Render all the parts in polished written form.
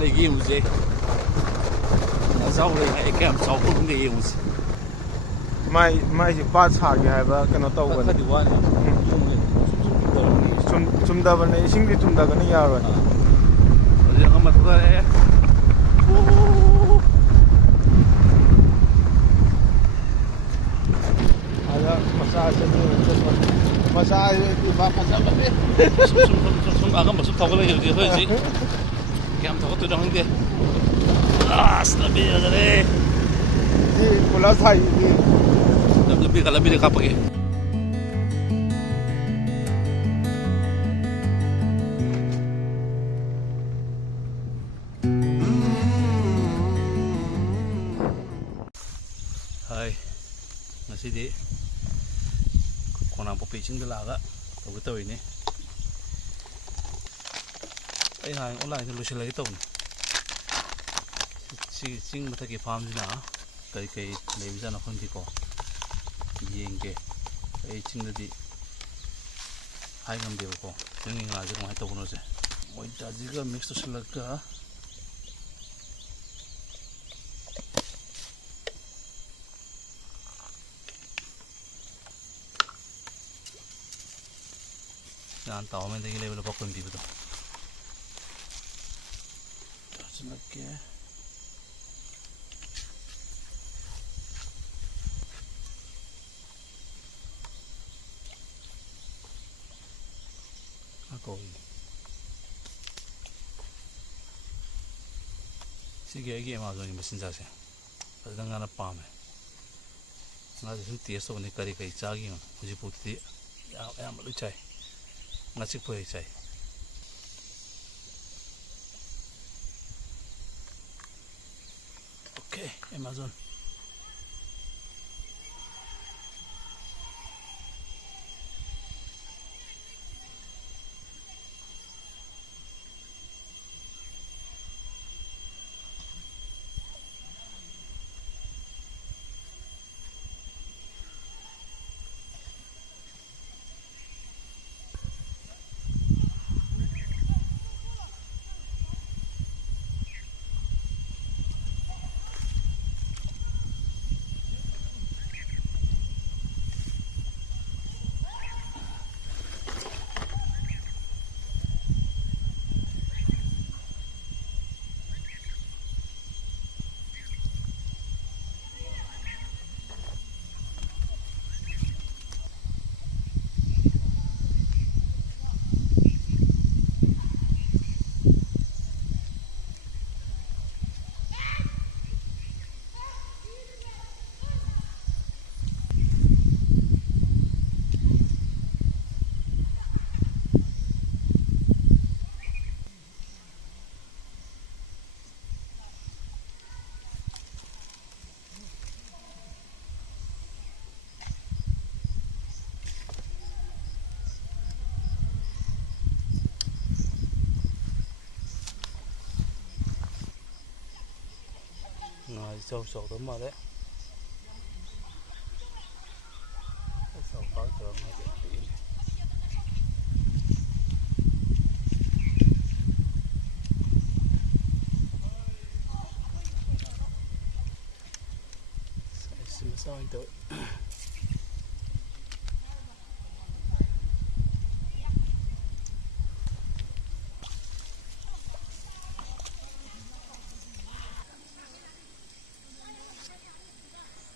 ꯂꯩꯒꯦ ꯌꯦꯡꯉꯨꯁꯦ ꯉꯥꯖꯥꯎ ꯂꯩ ꯍꯥꯏ ꯀꯌꯥꯝ ꯆꯥꯎꯕ ꯈꯪꯗꯦ ꯌꯦꯡꯉꯨꯁꯦ ꯃꯥꯏꯁꯤ ꯄꯥꯠ ꯁꯥꯒꯦ ꯍꯥꯏꯕ ꯀꯩꯅꯣ ꯇꯧꯕꯅꯤ ꯈꯔꯗꯤ ꯋꯥꯅꯤ ꯆꯨꯝꯗꯕꯅꯦ ꯏꯁꯤꯡꯗꯤ ꯆꯨꯝꯗꯒꯅꯤ ꯌꯥꯔꯣꯏ ꯍꯧꯖꯤꯛ ꯑꯃ ꯊꯣꯛꯂꯛꯑꯦ ꯑꯗ ꯃꯆꯥꯁꯤ ꯃꯆꯥꯁꯤ ꯐꯖꯕꯅꯤ ꯁꯨꯝ ꯑꯉꯝꯕ ꯁꯨꯝ ꯊꯧꯒꯠꯂꯛꯏ ꯍꯧꯖꯤꯛ ꯑꯩꯈꯣꯏ ꯍꯧꯖꯤꯛ ꯀꯌꯥꯝ ꯊꯧꯒꯠꯇꯣꯏꯅꯣ ꯈꯪꯗꯦ ꯑꯁ ꯂꯝꯕꯤ ꯐꯖꯔꯦ ꯁꯤ ꯀꯣꯏꯂꯥꯁ ꯊꯥꯏꯁꯤꯗꯤ ꯂꯝꯕꯤꯗ ꯀꯥꯞꯄꯒꯦ ꯍꯥꯏ ꯉꯁꯤꯗꯤ ꯈꯣꯡꯅꯥꯡꯄꯣꯛꯄꯤ ꯆꯤꯡꯗ ꯂꯥꯛꯑꯒ ꯇꯧꯒꯦ ꯇꯧꯔꯤꯅꯤ ꯑꯩ ꯅꯍꯥꯟ ꯑꯣꯟꯂꯥꯏꯟꯗ ꯂꯣꯏꯁꯤꯜꯂꯒꯦ ꯇꯧꯕꯅꯤ ꯁꯤ ꯆꯤꯡ ꯃꯊꯛꯀꯤ ꯐꯥꯔꯝꯁꯤꯅ ꯀꯔꯤ ꯀꯔꯤ ꯂꯩꯕꯖꯥꯠꯅꯣ ꯈꯪꯗꯦꯀꯣ ꯌꯦꯡꯒꯦ ꯑꯩ ꯆꯤꯡꯗꯗꯤ ꯍꯥꯏ ꯉꯝꯗꯦꯕꯀꯣ ꯆꯤꯡꯒꯤ ꯉꯥꯁꯦ ꯀꯃꯥꯏꯅ ꯇꯧꯕꯅꯣꯁꯦ ꯃꯣꯏꯗꯥꯁꯤꯒ ꯃꯤꯛꯁ ꯇꯧꯁꯤꯜꯂꯒ ꯅꯍꯥꯟ ꯇꯥꯎꯃꯦꯟꯗꯒꯤ ꯂꯩꯕ ꯂꯨꯄꯥ 10 ꯄꯤꯕꯗꯣ ꯇꯧꯁꯤꯜꯂꯛꯀꯦ ꯁꯤꯒꯤ ꯑꯩꯒꯤ ꯑꯦꯃꯥꯖꯣꯟꯒꯤ ꯃꯆꯤꯟꯖꯥꯛꯁꯦ ꯐꯖꯅ ꯉꯥꯅ ꯄꯥꯝꯃꯦ ꯉꯥꯁꯦ ꯁꯨꯝ ꯇꯦꯁ ꯇꯧꯕꯅꯤ ꯀꯔꯤ ꯀꯔꯤ ꯆꯥꯒꯤꯅꯣ ꯍꯧꯖꯤꯛꯐꯥꯎꯗꯤ ꯑꯌꯥꯝꯕ ꯂꯣꯏ ꯆꯥꯏ ꯉꯥꯆꯤꯛꯄ ꯍꯦꯛ ꯆꯥꯏ ꯑꯣꯀꯦ ꯑꯦꯃꯥꯖꯣꯟ ꯉꯥ ꯏꯆꯥꯎ ꯆꯥꯎꯗꯕ ꯃꯥꯜꯂꯦ ꯃꯆꯥ ꯑꯣꯏꯅ ꯇꯧꯋꯦ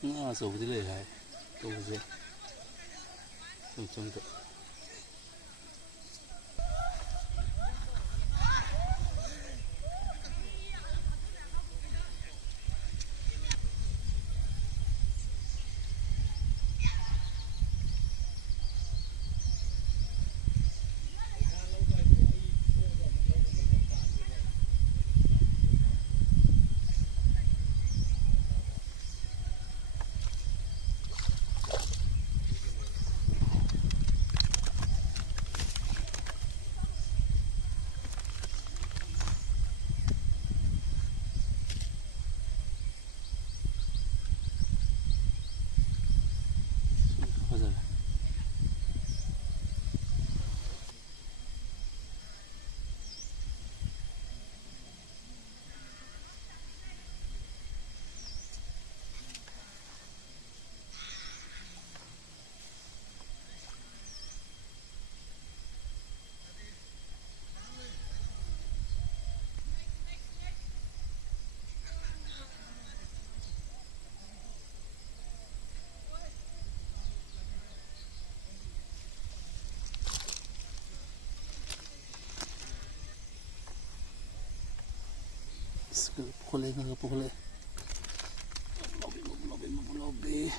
ꯉꯥ ꯑꯆꯧꯕꯗꯤ ꯂꯩ ꯍꯥꯏ ꯇꯧꯕꯁꯦ ꯆꯨꯝꯗ pukulay nga pukulay. Lobi.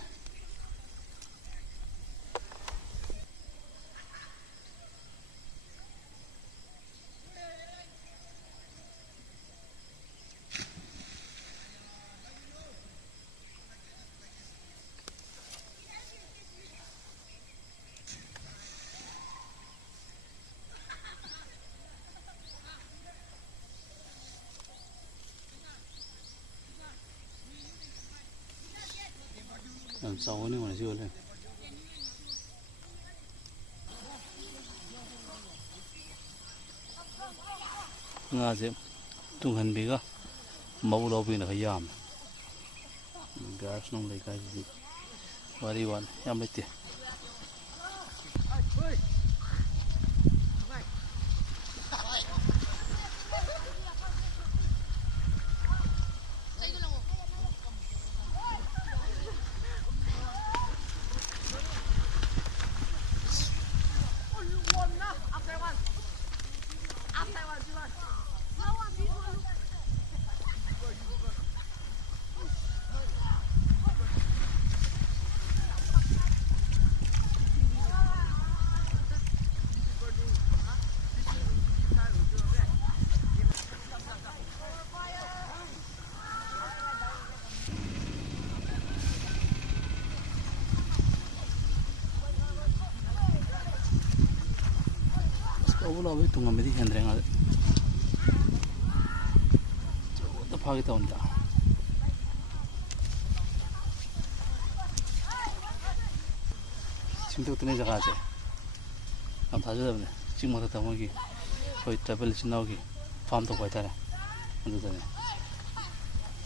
Làm sao nữa mà chưa lên. Nga dễ tung hành bị cái mẫu lâu bên là cái yam. Gas nông lấy cái gì. Vàiวันyam lấy tiền. Ulo với tung ngắm đi hiện ra ngay. Chỗ phá cái tàu đó. 지금 또 내가 가지. 안 타져다네. 지금 못 타다 보기. 거의 트래블 지나오기. 팜도 거의 타라. 안 되잖아.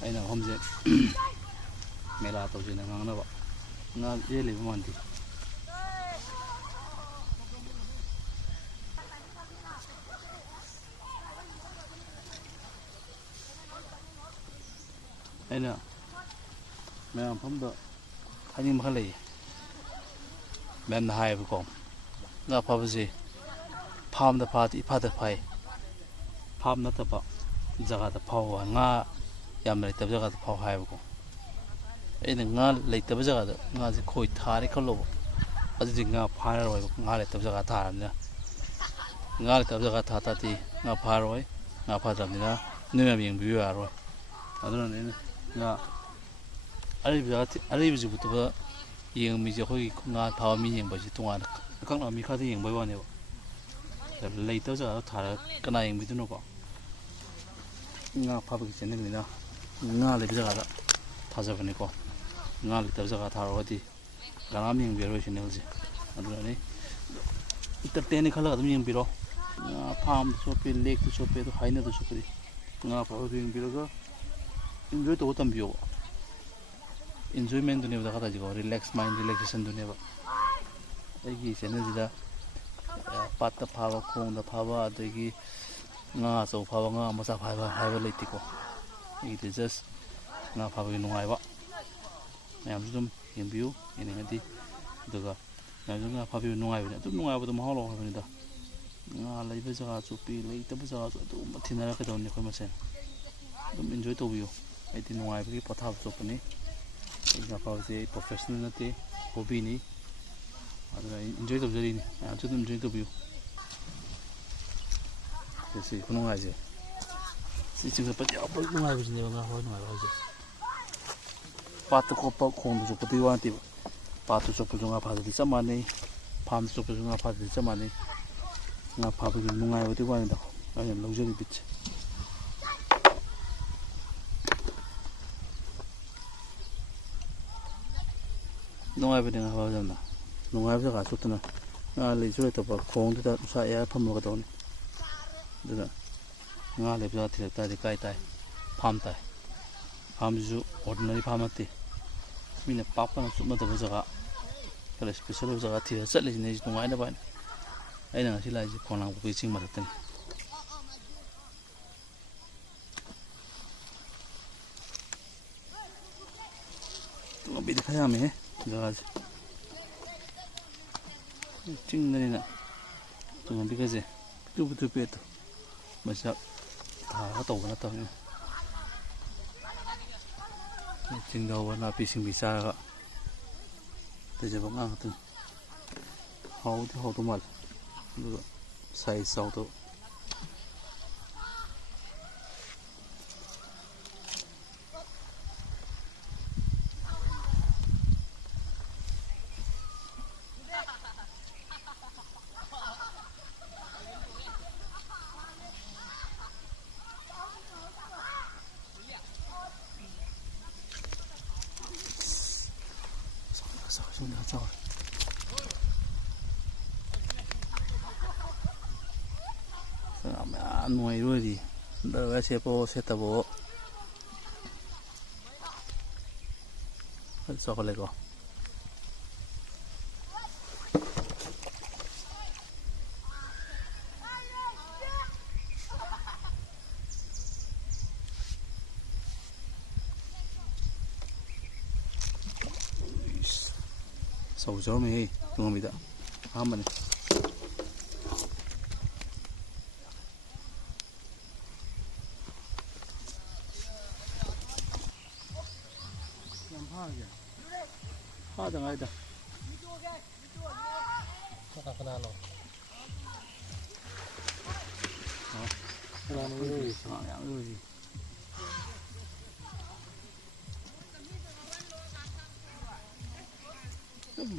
아이나 홈제 메라 또 지나 강나 봐. 나 예리 보면 돼. 아이나 매한 펌도 하니 말래. 맨 하이 보고 나 봐보지 팜다 파티 파다 파이 팜 나타 봐 자가다 파워 나 얌레 tập 자가다 파워 하이 보고 애는 나 레이 tập 자가다 나지 거의 타리 걸로 아직 나 파라로 나 레이 tập 자가 타람냐 나 레이 tập 자가 타타티 나 파로 나 파담니다 누면 빙비야로 아들은 애는 나 알리비지부터 ꯌꯦꯡ ꯃꯤꯁꯦ ꯑꯩꯈꯣꯏꯒꯤ ꯉꯥ ꯐꯥꯕ ꯃꯤ ꯌꯦꯡꯕꯁꯤ ꯇꯣꯉꯥꯟꯅ ꯑꯀꯛꯅꯕ ꯃꯤ ꯈꯔꯗ ꯌꯦꯡꯕꯩ ꯋꯥꯅꯦꯕ ꯂꯩꯇꯕ ꯖꯒꯥꯗ ꯊꯥꯔꯒ ꯀꯅꯥ ꯌꯦꯡꯕꯤꯗꯣꯏꯅꯣꯀꯣ ꯉꯥ ꯐꯥꯕꯒꯤ ꯆꯦꯟꯅꯕꯅꯤꯅ ꯉꯥ ꯂꯩꯕ ꯖꯒꯥꯗ ꯊꯥꯖꯕꯅꯤꯀꯣ ꯉꯥ ꯂꯩꯇꯕ ꯖꯒꯥ ꯊꯥꯔꯒꯗꯤ ꯀꯅꯥꯝ ꯌꯦꯡꯕꯤꯔꯔꯣꯏ ꯆꯦꯅꯦꯜꯁꯦ ꯑꯗꯨꯅꯅꯤ ꯏꯟꯇꯔꯇꯦꯟꯅꯤ ꯈꯜꯂꯒ ꯑꯗꯨꯝ ꯌꯦꯡꯕꯤꯔꯣ ꯉꯥ ꯐꯥꯝꯗ ꯆꯣꯞꯄꯤ ꯂꯦꯛꯇ ꯆꯣꯞꯄꯤ ꯑꯗꯨ ꯍꯥꯏꯅꯗ ꯆꯣꯞꯄꯗꯤ ꯉꯥ ꯐꯥꯕꯗꯨ ꯌꯦꯡꯕꯤꯔꯒ ꯏꯟꯖꯣꯏ ꯇꯧꯕ ꯇꯝꯕꯤꯌꯣꯕ enjoyment dunia dah kata juga relax mind relaxation dunia ba. Lagi channel jida patta phawa khong da phawa adagi nga so phawa nga masa phawa haiba leiti ko. It is just nga phawa gi nungai ba. Mayam dum yembiu ini ngadi duga na nga phawa gi nungai ba. Dum nungai ba dum halo ha ni da. Nga lai ba jaga chupi lai ta ba jaga so dum thinara ka dawni khoi masen. Dum enjoy to biu. Ai ti nungai ba gi patha ba chopani. Nga phawa professional nate hobby ni aduna enjoy to jari ni achu dum enjoy to biu ese kuno ngaje si chiga pati apa ngai bi ni nga ho ngai ba je pat ko pa khong du pati wa ti pat to pa nga pha di chamani pham to pa nga pha di chamani nga pha bi ngai ba ti wa ni da ai lojari bit nungai ba dinga ba jamna nungai ba ka chutna nga le jure to ba khong da sa ya pham lo ka to ni da nga le ba thil ta di kai tai pham ju ordinary pham ati mina papa na sumna da ba jaga kala special jaga thil chat le ni nungai na ba ai na si lai ji khong lang bu ching ma ta ni to bi dikhaya me जगह चिंग नहीं ना तो हम भी कैसे तू पे तो बस था तो बना तो ꯆꯤꯡꯗ ꯍꯧꯕ ꯅꯥꯄꯤ ꯁꯤꯡꯕꯤ ꯆꯥꯔꯒ ꯂꯩꯖꯕ ꯉꯥ ꯉꯥꯛꯇꯅꯤ ꯍꯥꯎꯗꯤ ꯍꯥꯎꯗꯧ ꯃꯥꯜꯂꯦ ꯑꯗꯨꯒ ꯁꯥꯏꯖ ꯆꯥꯎꯗꯕ ꯆꯥꯎꯔꯦ ꯌꯥꯝ ꯅꯨꯡꯉꯥꯏꯔꯣꯏꯗꯤ ꯗꯔꯒ ꯁꯦꯠꯄꯣ ꯁꯦꯠꯇꯕꯣ ꯆꯥꯎꯈꯠꯂꯦꯀꯣ ꯆꯥꯎꯔꯝꯃꯦꯍꯦ ꯇꯨꯡꯍꯟꯕꯤꯗ ꯑꯍꯥꯟꯕꯅꯤ ꯐꯥꯗ ꯉꯥꯏꯗ ꯀꯅꯥꯅꯣ ꯌꯥꯝ ꯂꯣꯏꯔꯤ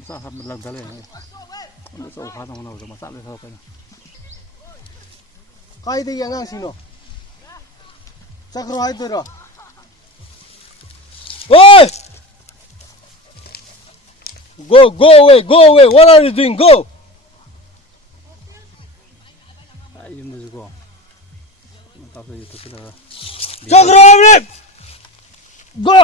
ꯃꯆꯥ ꯍꯥꯞꯄ ꯂꯪꯊ ꯂꯩꯔꯦ ꯑꯆꯧ ꯐꯥꯗꯧ ꯍꯣꯠꯅꯕꯗ ꯃꯆꯥ ꯂꯣꯏ ꯊꯧꯔꯛꯀꯅꯤ ꯀꯥꯏꯗꯒꯤ ꯑꯉꯥꯡꯁꯤꯡꯅꯣ ꯆꯠꯈ꯭ꯔꯣ ꯍꯥꯏꯗꯣꯏꯔꯣ Oi! Go away, what are you doing? Go! yꯨꯝꯗꯁꯨꯀꯣ ꯇꯥꯞꯇ ꯇꯛꯁꯤꯜꯂꯒ ꯆꯠꯈ꯭ꯔꯣ ꯍꯥꯏꯕꯅꯤ! Go!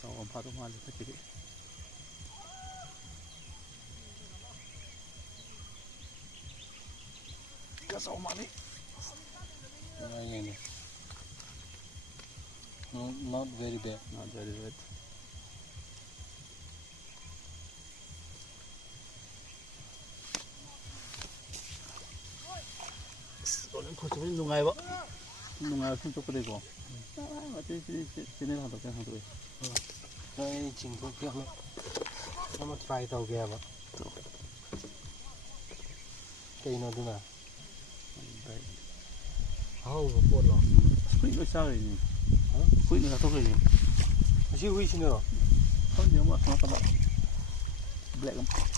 ꯆꯥꯎꯕ ꯐꯥꯗꯧ ꯃꯥꯜꯂꯦ ꯐꯠꯇꯦ ꯆꯥꯎ ꯃꯥꯜꯂꯤ No, not very bad. not very bad ꯈꯣꯠꯆꯕꯗꯤ ꯅꯨꯡꯉꯥꯏꯕ ꯁꯨꯝ ꯆꯠꯄꯗꯩꯀꯣ ꯆꯦꯅꯦꯜ ꯍꯥꯡꯗꯣꯛꯑꯦ ꯑꯩ ꯆꯤꯡꯊꯣꯛꯀꯦ ꯑꯃ ꯇ꯭ꯔꯥꯏ ꯇꯧꯒꯦ ꯍꯥꯏꯕ ꯀꯩꯅꯣ ꯑꯗꯨꯅ ꯑꯍꯥꯎꯕ ꯄꯣꯠꯂꯣ ꯍꯨꯏ ꯂꯣꯏ ꯆꯥꯈ꯭ꯔꯤꯅꯤ ꯍꯨꯏꯅ ꯆꯥꯊꯣꯛꯈ꯭ꯔꯤꯅꯤ ꯑꯁꯤ ꯍꯨꯏꯁꯤꯅꯔꯣ ꯈꯪꯗꯦ ꯑꯃ ꯁꯣꯝꯅꯥꯀꯟꯗ ꯕ꯭ꯂꯦꯛ ꯑꯃ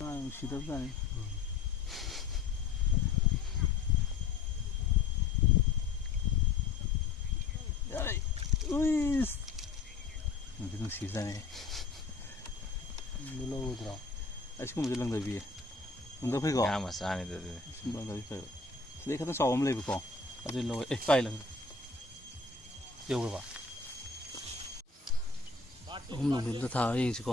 ꯅꯨꯡꯁꯤꯗꯕꯖꯥꯠꯅꯤ ꯅꯨꯡꯁꯤꯕꯖꯥꯠꯅꯤ ꯂꯧꯒꯗ꯭ꯔꯣ ꯑꯁꯤꯒꯨꯝꯕꯁꯦ ꯂꯪꯗꯕꯤꯌꯦ ꯂꯪꯗꯕ ꯐꯩꯀꯣ ꯉꯥ ꯃꯆꯥꯅꯤꯗ ꯑꯗꯨꯗꯤ ꯁꯨꯝ ꯂꯪꯗꯕꯤ ꯐꯩꯕ ꯁꯤꯗꯩ ꯈꯤꯇꯪ ꯆꯥꯎꯕ ꯑꯃ ꯂꯩꯕꯀꯣ ꯑꯗꯨ ꯂꯧꯋꯦ ꯀꯥꯏ ꯂꯪ ꯌꯧꯈ꯭ꯔꯕ ꯑꯍꯨꯝ ꯂꯪꯕꯤꯗ ꯊꯥꯔ ꯌꯦꯡꯁꯤꯀꯣ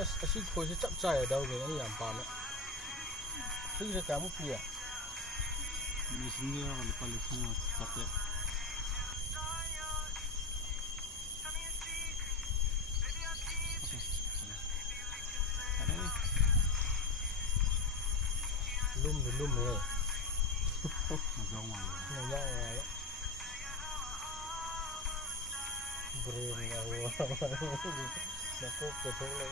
ꯑꯁ ꯑꯁꯤ ꯈꯣꯏꯁꯦ ꯆꯞ ꯆꯥꯏꯗꯧꯒꯦ ꯑꯩ ꯌꯥꯝ ꯄꯥꯝꯃꯦ ꯁꯤꯁꯦ ꯀꯌꯥꯃꯨꯛ ꯄꯤꯌꯦ ꯃꯦꯆꯤꯟꯒ ꯌꯥꯎꯔꯒ ꯂꯨꯄꯥ 1,000 lumhe Masong man. ngaya ngala brain ga ho na ko ko thole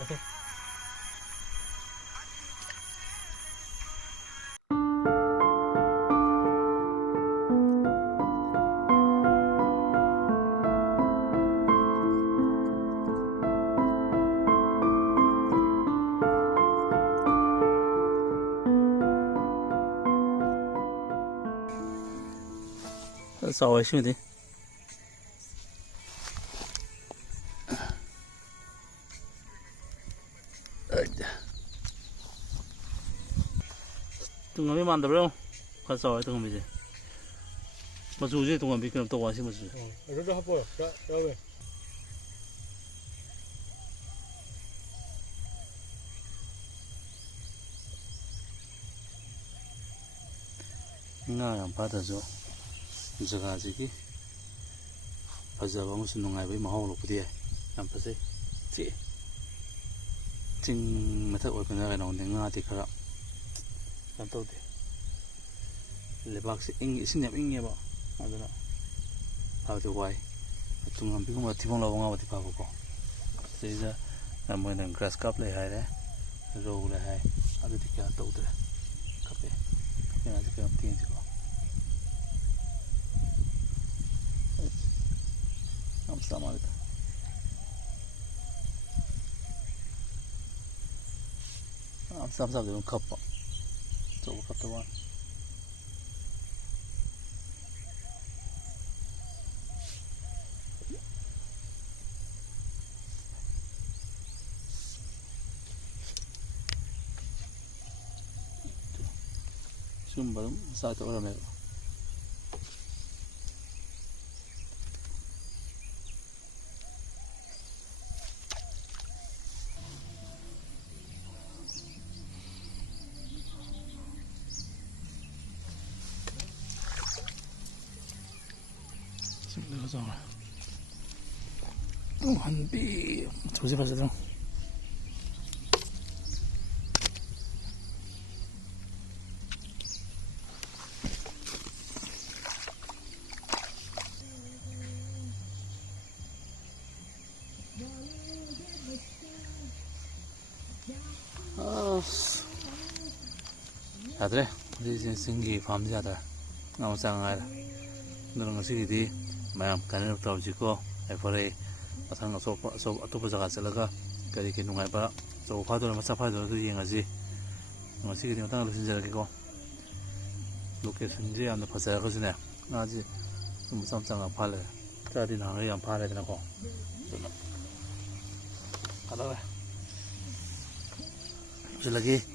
Sao ấy xíu đi. Tunggu ni mana berapa? Kau sao ấy tunggu biji. Masuk je tunggu biji kenapa tahu sih masuk. dah apa dah we Nga yang pada zo. Jaga sih. Pasal bangun senang aja, mahal loh putih. Yang pasti. Cik. Cing mata orang kena kena orang nga tikar. Kan tahu deh. Lebak sih sini apa ingin apa? Ada nak. Tahu tu why. Tunggu ambil kau mati pun lawang apa tipa kau. Sehingga namun yang grass cup le hai deh. Row le hai. Ada tiga tahu deh. Kape. Yang ada kita tinggi juga. Sama itu. Sama dengan cup. Coba cup tuan. Sumber satu orang mereka. Sebenarnya sama. Hanbi, 조심 하시더라. 아들, 이제 생기 밤자들 너무 상하다. 너는 것이기 mayam kanin tau jiko efore asang so atopa jaga chalaga kari ke nungai ba so phador ma sa phador tu yenga ji ngasi ke tang lu sinjara ke ko location je am phasa ko jine na ji sum sam chang phale ta di na yang phale de na ko ala ba je lagi